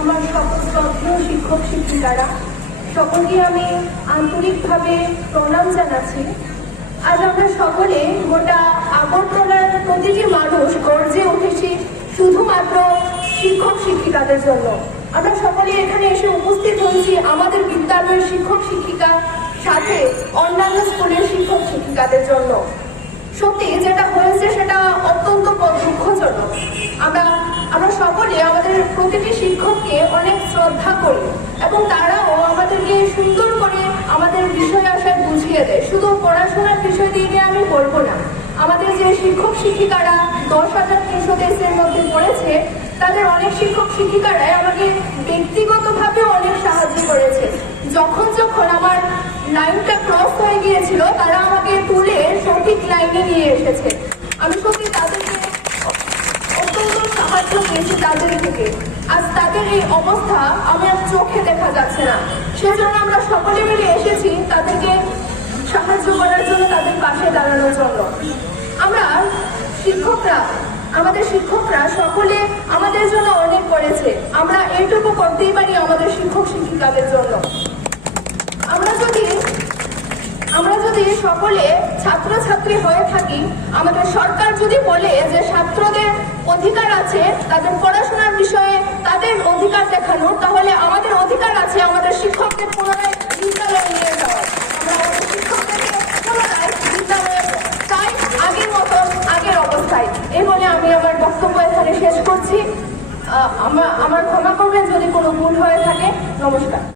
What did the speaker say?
আমার সকল শ্রদ্ধেয় শিক্ষক শিক্ষিকারা, সকলকে আমি আন্তরিকভাবে প্রণাম জানাচ্ছি। আজ আমরা সকলে গোটা আগরতলার প্রতিটি মানুষ গর্জে উঠেছি শুধুমাত্র শিক্ষক শিক্ষিকাদের জন্য। আমরা সকলে এখানে এসে উপস্থিত হয়েছি আমাদের বিদ্যালয়ের শিক্ষক শিক্ষিকা, সাথে অন্যান্য স্কুলের শিক্ষক শিক্ষিকাদের জন্য। সত্যি যেটা হয়েছে সেটা অত্যন্ত দুঃখজনক আমরা প্রতিটি শিক্ষককে অনেক শ্রদ্ধা করি এবং তারাও আমাদেরকে সুন্দর করে আমাদের বিষয় আশায় বুঝিয়ে দেয়। শুধু পড়াশোনার বিষয় দিয়ে আমি বলব না। আমাদের যে শিক্ষক শিক্ষিকারা দশ হাজার তিনশো দেশের মধ্যে পড়েছে, তাদের অনেক শিক্ষক শিক্ষিকারাই আমাকে ব্যক্তিগতভাবে অনেক সাহায্য করেছে। যখন যখন আমার লাইনটা ক্রস হয়ে গিয়েছিল, তারা আমাকে তুলে সঠিক লাইনে নিয়ে এসেছে। আমি সত্যি থেকে। আজ তাদের এই অবস্থা আমার চোখে দেখা যাচ্ছে না। সেজন্য আমরা সকলে মিলে এসেছি তাদেরকে সাহায্য করার জন্য তাদের পাশে দাঁড়ানোর জন্য। আমরা শিক্ষকরা, আমাদের শিক্ষকরা সকলে আমাদের জন্য অনেক করেছে। আমরা এইটুকু করতেই পারি আমাদের শিক্ষক শিক্ষিকাদের জন্য। আমরা যদি আমরা যদি সকলে ছাত্রছাত্রী হয়ে থাকি, আমাদের সরকার যদি বলে যে ছাত্রদের অধিকার আছে, তাদের পড়াশোনার বিষয়ে তাদের অধিকার দেখানোর তাহলে আমাদের অধিকার আছে আমাদের শিক্ষকদের পুনরায় বিদ্যালয়ে নিয়ে যাওয়ার। আগের এই বলে আমি আমার বক্তব্য এখানে শেষ করছি। আমার ক্ষমা করবেন যদি কোনো ভুল হয়ে থাকে। নমস্কার।